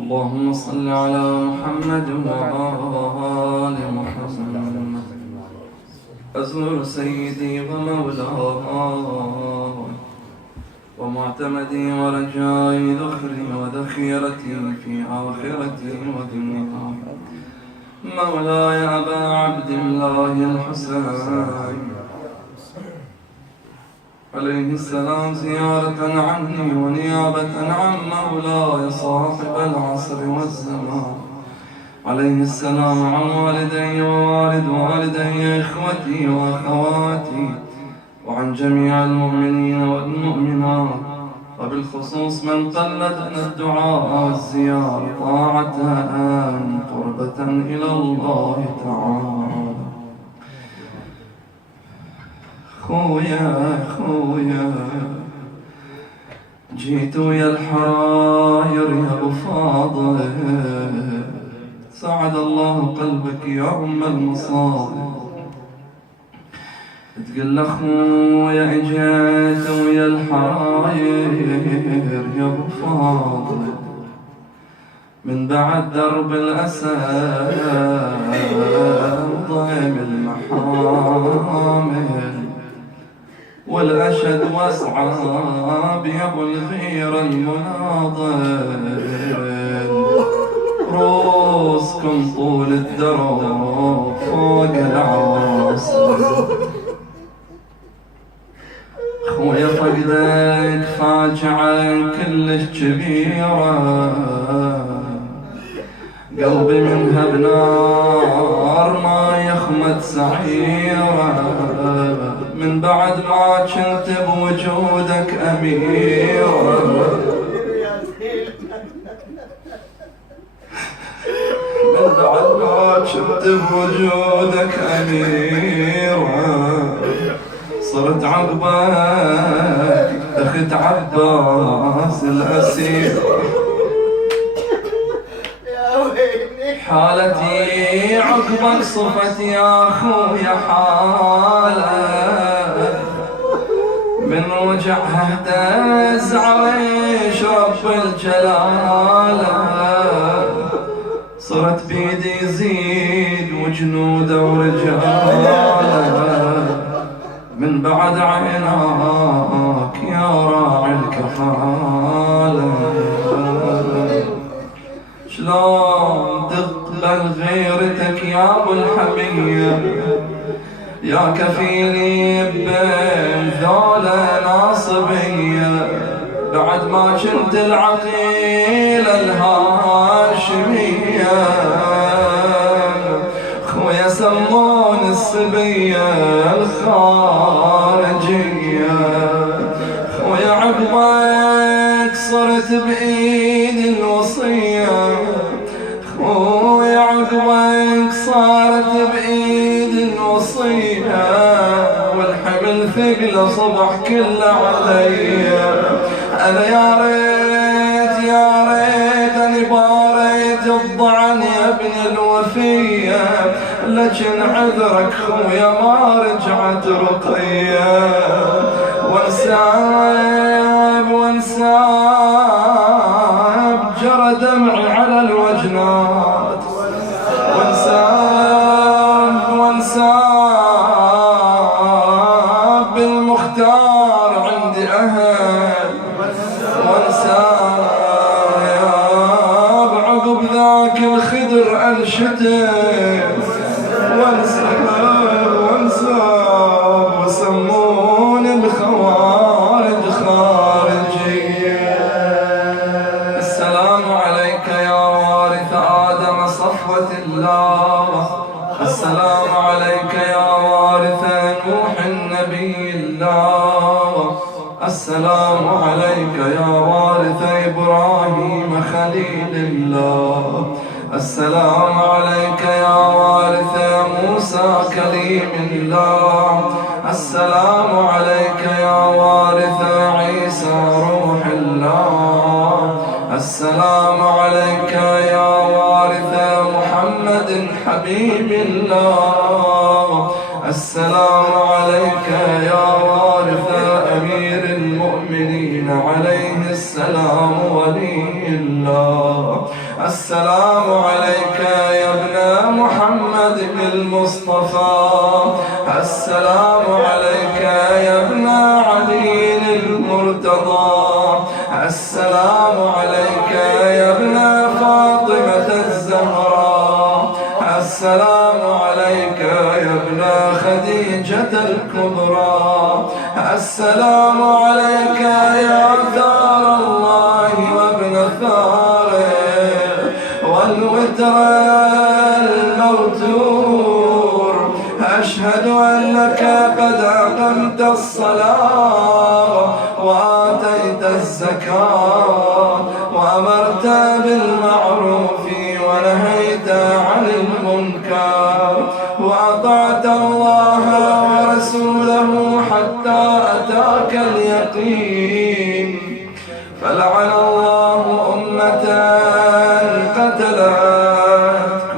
اللهم صل على محمد وآل محمد. أزور سيدي ومولاي ومعتمدي ورجائي ذخري وذخيرتي في آخرتي ودنياي مولاي أبا عبد الله الحسين عليه السلام زيارة عني ونيابة عن مولاي صاحب العصر والزمان عليه السلام عن والدي ووالد والدي إخوتي وأخواتي وعن جميع المؤمنين والمؤمنات وبالخصوص من قلدنا الدعاء والزيارة طاعة قربة إلى الله تعالى. خويا جيت ويا الحراير يا ابو فاضل سعد الله قلبك يا ام المصائب. تقول اخويا اجيت ويا الحراير يا ابو فاضل من بعد درب الاسى وضيم المحامل والأشد واصعاب يا ابو الغيرة المناضل روسكم طول الدرب فوق العواصف. خويا فقدك فاجعة كلش كبيرة قلبي منها بنار ما يخمد سعيرة من بعد ما كنت بوجودك أميرة من بعد ما كنت بوجودك أميرة صرت عقبك أخت عباس الأسير. حالتي عقبك صفت يا خويا حالة من وجعها اهتز عريش رب الجلالة صرت بيدي يزيد وجنوده ورجاله من بعد عيناك يا راعي الكفالة. شلون تقبل غيرتك يا ابو الحمية يا كفيلي بين ذولا ناصبية بعد ما كنت العقيلة الهاشمية خويا سمون السبية الخارجية خويا عقبك صرت بإيد الوصية خويا عقبك صارت بإيد الوصية والحمل ثقله صبح كله عليا. أنا يا ريت أني باريت الضعن يا ابن الوفية لكن عذرك خويا ما رجعت رقية وانساب جرى دمعي على الوجنات وانساب بالمختار عندي أهل وانساب عقب ذاك الخدر أنشدك وانساب وسمون الخوارج خارجية. السلام عليك يا وارث آدم صفوة الله السلام عليك يا وارث نوح النبي الله السلام عليك يا وارث إبراهيم خليل الله السلام عليك يا وارث موسى كليم الله السلام عليك يا وارث عيسى روح الله السلام عليك يا وارث محمد حبيب الله السلام عليك يا وارث أمير المؤمنين عليه السلام ولي الله السلام عليك يا ابن محمد المصطفى. السلام عليك يا ابن علي المرتضى. السلام عليك يا ابن فاطمة الزهراء. السلام عليك يا ابن خديجة الكبرى. السلام عليك يا ثار الله وابن ثاره والوتر الموتور. أشهد أنك قد أقمت الصلاة وآتيت الزكاة وأمرت بالمعروف ونهيت عن المنكر وأطعت الله ورسوله حتى أتاك اليقين. فلعن الله أمة قتلتك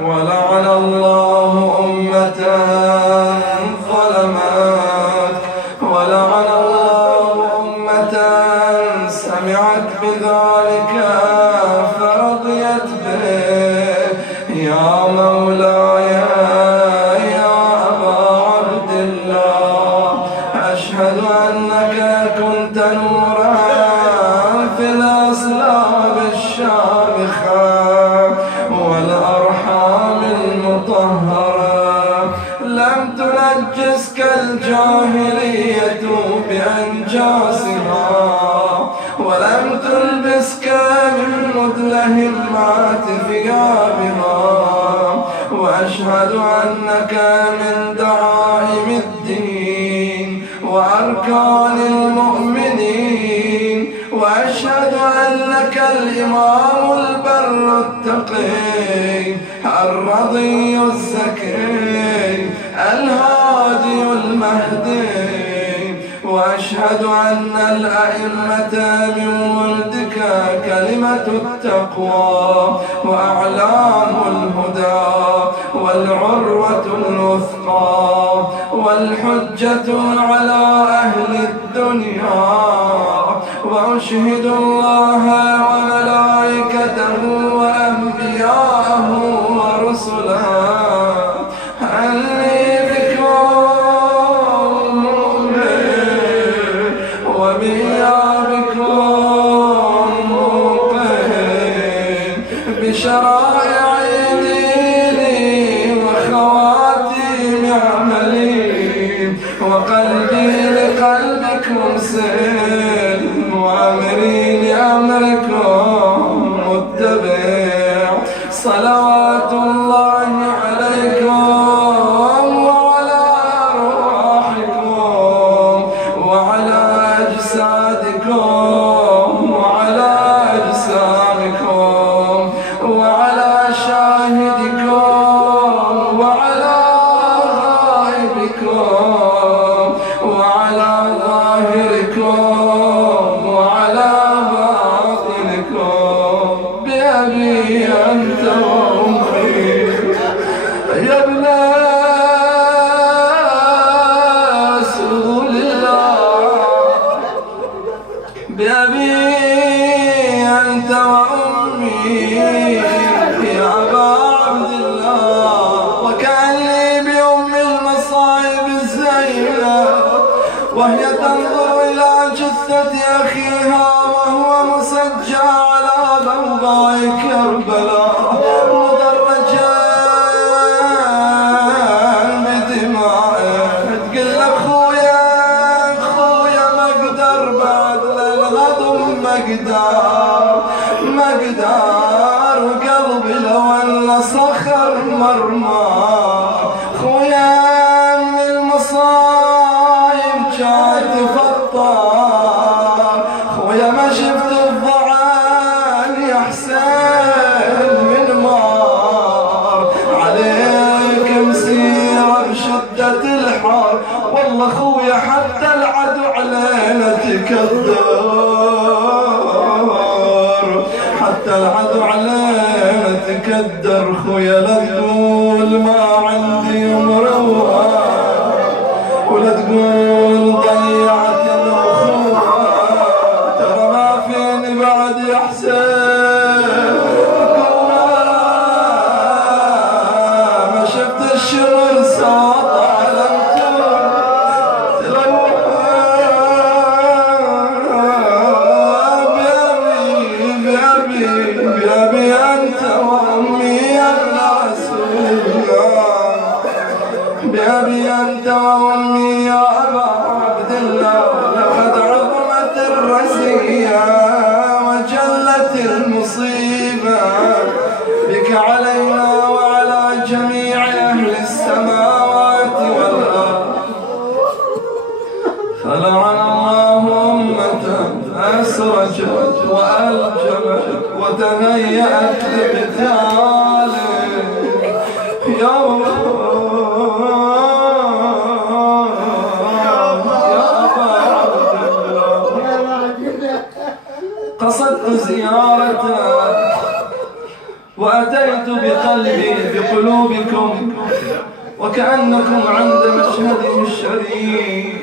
ولعن الله أمة ظلمتك ولعن الله أمة سمعت بذلك فرضيت به. يا مولاي يا أبا عبد الله، أشهد أنك كنت نورا في الأصلاب الشامخة والأرحام المطهرة. لم تنجسك الجاهلية بأنجاسها ولم تلبسك من مدلهمات ثيابها. وأشهد أنك من دعائم الدين وأركان المؤمنين. وأشهد أنك الإمام البر التقي الرضي الزكي الهادي المهدي. وأشهد أن الأئمة من ولدك كلمة التقوى وأعلام الهدى والعروة الوثقى والحجة على أهل الدنيا. وأشهد الله وملائكته وأنبياءه ورسله أني بكم مؤمن وبإيابكم موقن بشرائع ديني وخواتيم عملي وقلبي لقلبكم سلم وأمري لأمركم متبع. صلوات الله عليكم وعلى أرواحكم وعلى أجسادكم وعلى أجسامكم وعلى شاهدكم وعلى غائبكم وعلى ظاهركم وعلى باطنكم. بأبي أنت وأمي يا ابن رسول الله. بأبي أنت وأمي يا أبا عبد الله. وكأني بأم المصائب الزينة وهي تنظر إلى جثة أخيها وهو مسجى على بوضاء كربلاء مدرجا بدمائه. تقول له خويا ما اقدر بعد للغضب مقدار وقلبي لو ان صخر مرمى. خويا من المصايب جات فطار. خويا ما شفت الضعان يا حسين من مار. عليك مسيرة بشدة الحار والله خويا حتى العدو علينا تكدر. حتى العدو علينا تكدر. خويا لا تقول ما عندي مروءة ولا تقول ضيعت الأخوة. ترى ما فيني بعد يا حسين قوة مصيبة بك علينا وعلى جميع أهل السماوات والأرض. فلعن الله أمة أسرجت وألجمت وتهيأت لقتالك يا قصدت زيارته وأتيت بقلبي بقلوبكم وكأنكم عند مشهده الشريف،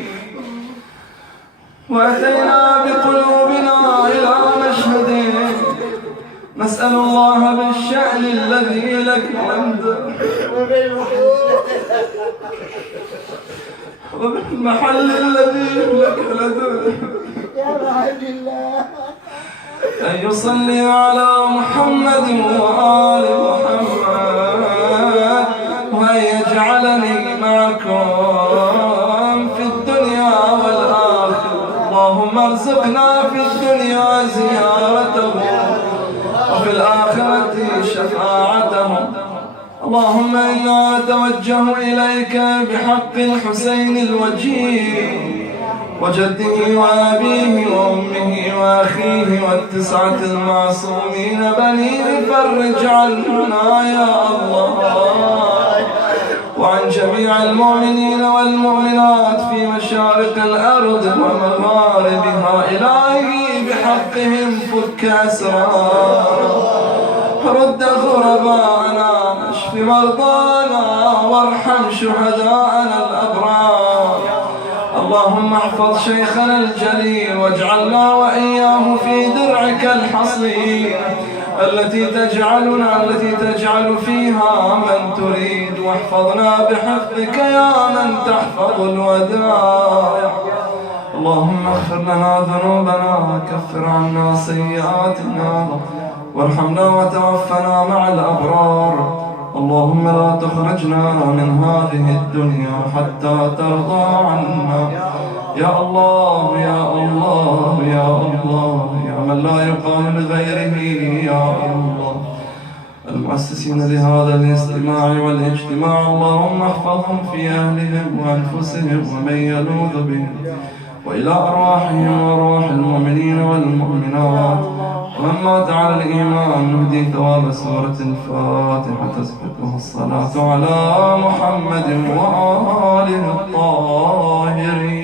وأتينا بقلوبنا إلى مشهده نسأل الله بالشأن الذي لك عنده وبالمحل الذي لك لديه أن يصلي على محمد وآل محمد وأن يجعلني معكم في الدنيا والآخرة. اللهم ارزقنا في الدنيا زيارته وفي الآخرة شفاعته. اللهم إنا نتوجه إليك بحق الحسين الوجيه وجده وأبيه وأمه وأخيه والتسعة المعصومين بنيه، فرج عننا يا الله وعن جميع المؤمنين والمؤمنات في مشارق الأرض ومغاربها. إلهي بحقهم فك أسرارنا، رد غرباءنا، اشف مرضانا وارحم شهداءنا الأبرار. اللهم احفظ شيخنا الجليل واجعلنا وإياه في درعك الحصين التي تجعل فيها من تريد، واحفظنا بحفظك يا من تحفظ الودائع. اللهم اغفر لنا ذنوبنا كفر عنا سيئاتنا وارحمنا وتوفنا مع الأبرار. اللهم لا تخرجنا من هذه الدنيا حتى ترضى عنا يا الله يا الله يا الله يا من لا يقال لغيره يا الله. المؤسسين لهذا الاستماع والاجتماع اللهم احفظهم في أهلهم وأنفسهم ومن يلوذ بهم، وإلى أرواحهم وأرواح المؤمنين والمؤمنات ومن مات على الإيمان نهدي ثواب سورة الفاتحة تسبقه الصلاة على محمد وآله الطاهرين.